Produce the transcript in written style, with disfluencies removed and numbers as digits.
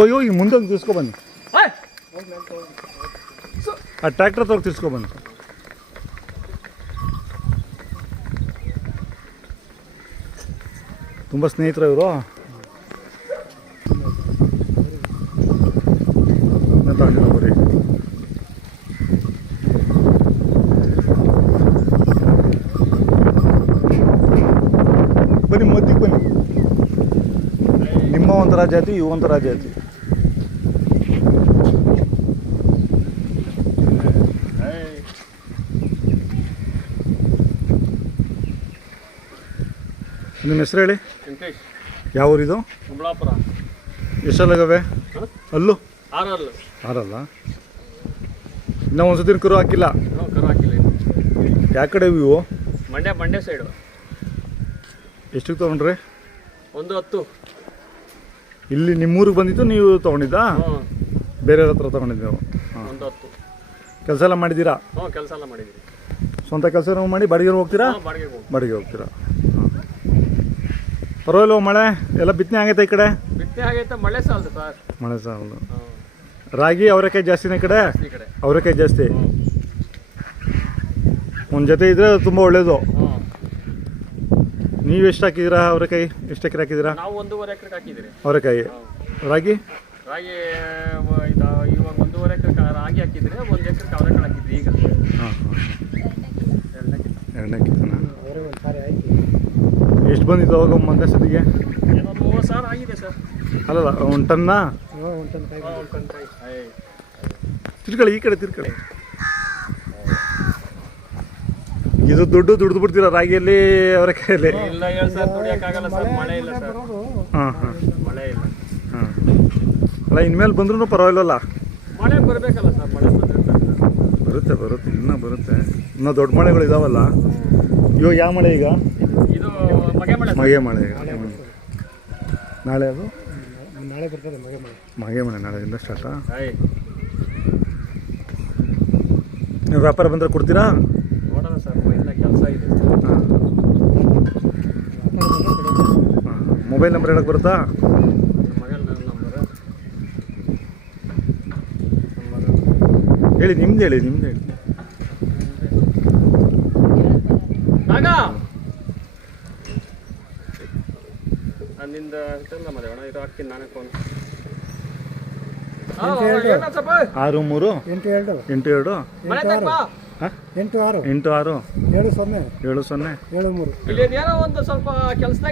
ಹೋಗಿ ಹೋಗಿ ಮುಂದೆ ಹೋಗಿ ತಿರ್ಸ್ಕೊಬನ್ನಿ. ಆ ಟ್ರ್ಯಾಕ್ಟರ್ ತೋಗಿ ತಿರ್ಸ್ಕೊಬನ್ನಿ. ತುಂಬ ಸ್ನೇಹಿತರು ಇವರು. ಬರೀ ಬನ್ನಿ ಮದ್ದಿಗೆ ಬನ್ನಿ. ನಿಮ್ಮ ಒಂಥರ ಜಾತಿ, ಇವು ಒಂಥರ ಜಾತಿ. ನಿಮ್ಮ ಹೆಸರು ಹೇಳಿ. ಯಾವ ಊರಿದು? ಎಷ್ಟಲ್ಲಾಗವೆ ಅಲ್ಲು? ಆರಲ್ಲ. ಇನ್ನೂ ಒಂದ್ಸತಿ ಕರು ಹಾಕಿಲ್ಲ. ಯಾವ ಕಡೆ ಇವು? ಮಂಡ್ಯ ಸೈಡು. ಎಷ್ಟಕ್ಕೆ ತೊಗೊಂಡ್ರಿ? 110. ಇಲ್ಲಿ ನಿಮ್ಮೂರಿಗೆ ಬಂದಿದ್ದು ನೀವು ತೊಗೊಂಡಿದ್ದಾ? ಬೇರೆಯವ್ರ ಹತ್ರ ತೊಗೊಂಡಿದ್ದೆವು. 110. ಕೆಲಸ ಎಲ್ಲ ಮಾಡಿದ್ದೀರಾ? ಕೆಲಸ ಎಲ್ಲ ಮಾಡಿದ್ದೀರಿ. ಸ್ವಂತ ಕೆಲಸ ಮಾಡಿ ಬಾಡಿಗೆ ಹೋಗ್ತೀರಾ? ಬಾಡಿಗೆ ಹೋಗ್ತೀರಾ. ಪರವಾಗಿಲ್ಲ. ಮಳೆ ಎಲ್ಲ ಬಿತ್ತನೆ ಆಗೈತೆ ಈ ಕಡೆ? ಬಿತ್ತನೆ ಆಗೈತೆ, ಮಳೆ ಸಾಲದು ಸರ್. ಮಳೆ ಸಾಲದು. ರಾಗಿ ಅವರೆಕಾಯಿ ಜಾಸ್ತಿನೇ ಈ ಕಡೆ? ಅವರೆಕಾಯಿ ಜಾಸ್ತಿ. ಒಂದು ಜೊತೆ ಇದ್ರೆ ತುಂಬ ಒಳ್ಳೇದು. ನೀವು ಎಷ್ಟು ಹಾಕಿದ್ದೀರಾ ಅವರೆಕಾಯಿ? ಎಷ್ಟು ಎಕರೆ ಹಾಕಿದ್ದೀರಾ? ನಾವು 1.5 ಎಕರೆ ಹಾಕಿದ್ದೀರಿ ಅವರೆಕಾಯಿ. ರಾಗಿ ಇವಾಗ 1.5 ಎಕರೆ ರಾಗಿ ಹಾಕಿದ್ರೆ, 1 ಎಕರೆ ಅವರೆಕಾಳು ಹಾಕಿದ್ರಿ ಈಗ. ಹಾಂ. ಎರಡನೇ ಕಿತ್ತನ. ಎಷ್ಟು ಬಂದಿತ್ತು ಅವಾಗ ಮೊನ್ನೆ ಸತಿಗೆ? 30,000 ಆಗಿದೆ ಸರ್. ಅಲ್ಲಲ್ಲ, 1 ಟನ್ನಾ? ತಿರ್ಕೊಳ್ಳಿ, ಈ ಕಡೆ ತಿರ್ಕೊಳ್ಳಿ. ಇದು ದುಡ್ದು ಬಿಡ್ತೀರಾ ರಾಗಿಯಲ್ಲಿ ಅವರೆಕಾಯಲ್ಲಿ? ಇಲ್ಲ ಹೇಳಿ ಸರ್, ದುಡಿಯೋಕ್ಕಾಗಲ್ಲ ಸರ್, ಮಳೆ ಇಲ್ಲ ಸರ್. ಹಾಂ. ಮಳೆ ಇಲ್ಲ. ಹಾಂ. ಅಲ್ಲ, ಇನ್ಮೇಲೆ ಬಂದ್ರೂ ಪರವಾಗಿಲ್ಲಲ್ಲ? ಮಳೆ ಬರಬೇಕಲ್ಲ ಸರ್, ಮಳೆ ಬರುತ್ತೆ ಇನ್ನೂ ಬರುತ್ತೆ. ಇನ್ನೂ ದೊಡ್ಡ ಮಳೆಗಳು ಇದಾವಲ್ಲ. ಇವಾಗ ಯಾವ ಮಳೆ ಈಗ? ಇದು ಮಗೆ ಮಳೆ ಈಗ. ನಾಳೆ ಅದು ನಾಳೆ ಬರ್ತದೆ ಮಗೆ ಮಳೆ. ನಾಳೆಯಿಂದ ಸ್ಟಾರ್ಟಾ? ನೀವು ವ್ಯಾಪಾರ ಬಂದರೆ ಕೊಡ್ತೀರಾ? ನೋಡೋಣ ಸರ್, ಇಲ್ಲ ಕೆಲಸ ಇದೆ. ಹಾಂ. ಮೊಬೈಲ್ ನಂಬರ್ ಹೇಳಕ್ಕೆ ಬರುತ್ತಾ? ಹೇಳಿ, ನಿಮ್ದು ಹೇಳಿ. ನಿಂದ ಇದು ಹಾಕ್ತೀನಿ ನಾನೇ ಫೋನ್. 63 82 86 86 70 70 73. ಇಲ್ಲಿ ಏನೋ ಒಂದು ಸ್ವಲ್ಪ ಕೆಲಸದಾಗ